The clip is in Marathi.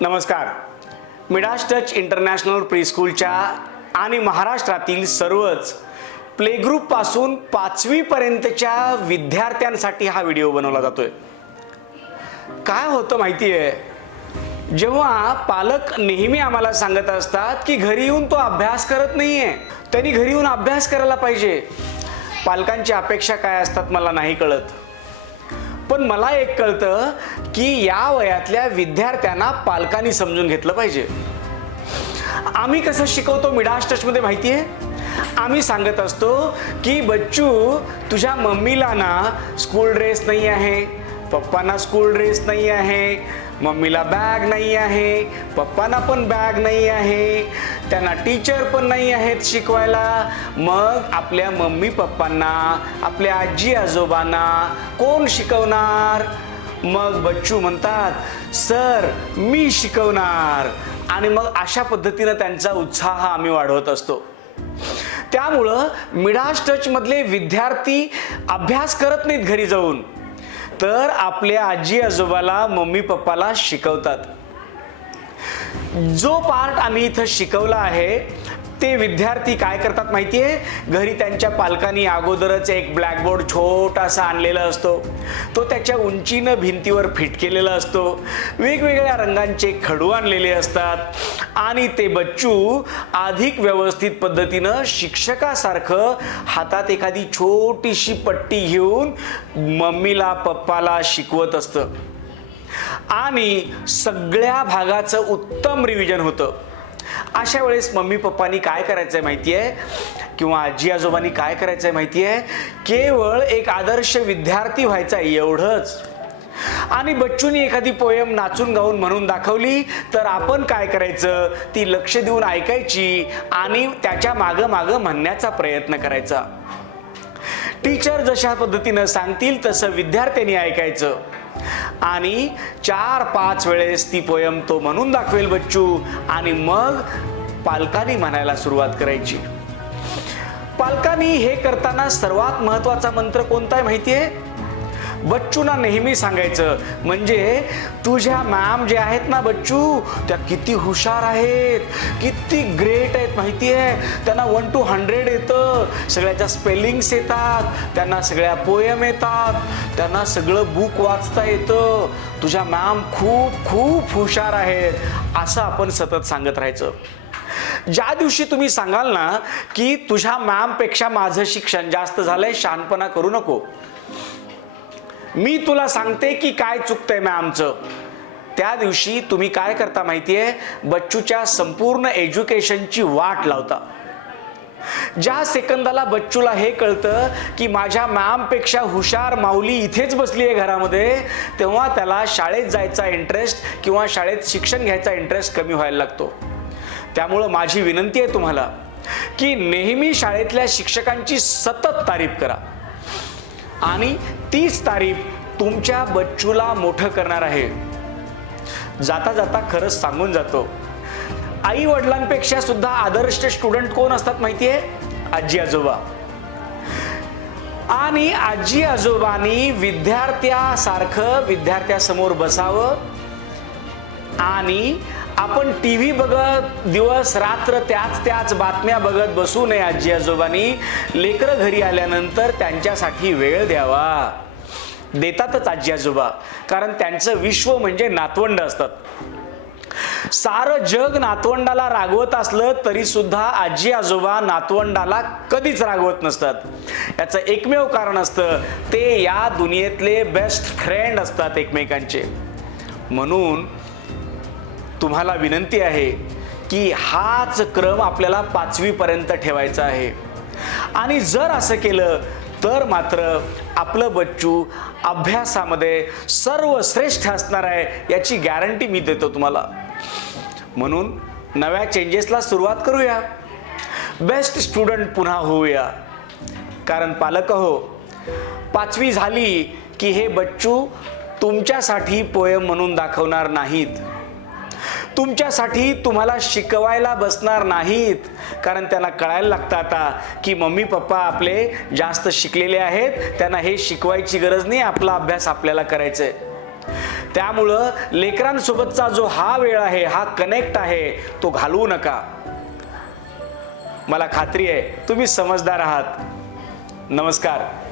नमस्कार. मिडास टच इंटरनॅशनल प्रीस्कूलच्या आणि महाराष्ट्रातील सर्वच प्ले ग्रुप पासून 5वी पर्यंतच्या विद्यार्थ्यांसाठी हा व्हिडिओ बनवला जातोय. काय होतं माहिती आहे, जेव्हा पालक नेहमी आम्हाला सांगत असतात की घरी येऊन तो अभ्यास करत नाहीये, त्यांनी घरी येऊन अभ्यास करायला पाहिजे. पालकांची अपेक्षा काय असतात मला नाही कळत, पण मला एक कळतं की या वयातल्या विद्यार्थ्यांना पालकांनी समजून घेतलं पाहिजे. आम्ही कसं शिकवतो मिडास टच मध्ये माहिती आहे, आम्ही सांगत असतो की बच्चू, तुझ्या मम्मीला ना स्कूल ड्रेस नाही आहे, पप्पांना स्कूल ड्रेस नाही आहे, मम्मीला बॅग नाही आहे, पप्पांना पण बॅग नाही आहे, त्यांना टीचर पण नाही आहेत शिकवायला. मग आपल्या मम्मी पप्पांना, आपल्या आजी आजोबांना कोण शिकवणार? मग बच्चू म्हणतात, सर मी शिकवणार. आणि मग अशा पद्धतीनं त्यांचा उत्साह आम्ही वाढवत असतो. त्यामुळं मिडास टच मधले विद्यार्थी अभ्यास करत नाहीत घरी जाऊन, तर आपल्या आजी आजोबाला, मम्मी पप्पाला शिकवतात. जो पार्ट आम्ही इथं शिकवला आहे ते विद्यार्थी काय करतात माहितीये, घरी त्यांच्या पालकांनी अगोदरच एक ब्लॅकबोर्ड छोटासा आणलेला असतो, तो त्याच्या उंचीनं भिंतीवर फिट केलेला असतो, वेगवेगळ्या रंगांचे खडू आणलेले असतात आणि ते बच्चू अधिक व्यवस्थित पद्धतीनं शिक्षकासारखं हातात एखादी छोटीशी पट्टी घेऊन मम्मीला पप्पाला शिकवत असतं आणि सगळ्या भागाचं उत्तम रिव्हिजन होतं. अशा वेळेस मम्मी पप्पांनी काय करायचंय माहितीये, किंवा आजी आजोबांनी काय करायचंय माहितीये, केवळ एक आदर्श विद्यार्थी व्हायचा एवढंच. आणि बच्चूनी एखादी पोयम नाचून गाऊन म्हणून दाखवली तर आपण काय करायचं, ती लक्ष देऊन ऐकायची आणि त्याच्या मागं मागं म्हणण्याचा प्रयत्न करायचा. टीचर जशा पद्धतीनं सांगतील तसं विद्यार्थ्यांनी ऐकायचं आणि 4-5 वेळेस ती पोयम तो म्हणून दाखवेल बच्चू, आणि मग पालकांनी म्हणायला सुरुवात करायची. पालकांनी हे करताना सर्वात महत्वाचा मंत्र कोणता आहे माहितीये, बच्चूंना नेहमी सांगायचं, म्हणजे तुझ्या मॅम जे आहेत ना बच्चू, त्या किती हुशार आहेत, किती ग्रेट आहेत माहितीये, त्यांना 1 to 100 येतं, सगळ्याच्या स्पेलिंग्स येतात, त्यांना सगळ्या पोयम येतात, त्यांना सगळं बुक वाचता येतं, तुझ्या मॅम खूप खूप हुशार आहेत, असं आपण सतत सांगत राहायचं. ज्या दिवशी तुम्ही सांगाल ना की तुझ्या मॅम पेक्षा माझं शिक्षण जास्त झालंय, शहाणपणा करू नको, मी तुला सांगते की काय चुकतंय मॅमचं, त्या दिवशी तुम्ही काय करता माहितीये, बच्चूच्या संपूर्ण एज्युकेशनची वाट लावता. ज्या सेकंदाला बच्चूला हे कळतं की माझ्या मॅम पेक्षा हुशार माऊली इथेच बसली आहे घरामध्ये, तेव्हा त्याला शाळेत जायचा इंटरेस्ट किंवा शाळेत शिक्षण घ्यायचा इंटरेस्ट कमी व्हायला लागतो. त्यामुळं माझी विनंती आहे तुम्हाला की नेहमी शाळेतल्या शिक्षकांची सतत तारीफ करा, आणि तीच तारीफ तुमच्या बच्चूला मोठं करणार आहे. जाता जाता खरंच सांगून जातो, आई वडिलांपेक्षा सुद्धा आदर्श स्टुडंट कोण असतात माहितीये, आजी आजोबा. आणि आजी आजोबांनी विद्यार्थ्यासारखं विद्यार्थ्यासमोर बसावं आणि आपण टीव्ही बघत दिवस रात्र त्याच बातम्या बघत बसू नये. आजी आजोबांनी लेकरं घरी आल्यानंतर त्यांच्यासाठी वेळ द्यावा. देतातच आजी आजोबा, कारण त्यांचं विश्व म्हणजे नातवंड असतात. सारं जग नातवंडाला रागवत असलं तरी सुद्धा आजी आजोबा नातवंडाला कधीच रागवत नसतात. याचं एकमेव कारण असतं, ते या दुनियेतले बेस्ट फ्रेंड असतात एकमेकांचे. म्हणून तुम्हाला विनंती आहे की हाच क्रम आपल्याला 5वी पर्यंत ठेवायचा आहे, आणि जर असं केलं तर मात्र आपलं बच्चू अभ्यासामध्ये सर्वश्रेष्ठ असणार आहे, याची गॅरंटी मी देतो तुम्हाला. म्हणून नव्या चेंजेसला सुरुवात करूया, बेस्ट स्टुडंट पुन्हा होऊया. कारण पालक हो, 5वी झाली की हे बच्चू तुमच्यासाठी पोयम म्हणून दाखवणार नाहीत, तुमच्यासाठी तुम्हाला शिकवायला बसणार नाहीत, कारण त्यांना कळायला लागतं आता की मम्मी पप्पा आपले जास्त शिकलेले आहेत, त्यांना हे शिकवायची गरज नाही, आपला अभ्यास आपल्याला करायचा आहे. त्यामुळं लेकरांसोबतचा जो हा वेळ आहे, हा कनेक्ट आहे, तो घालवू नका. मला खात्री आहे तुम्ही समजदार आहात. नमस्कार.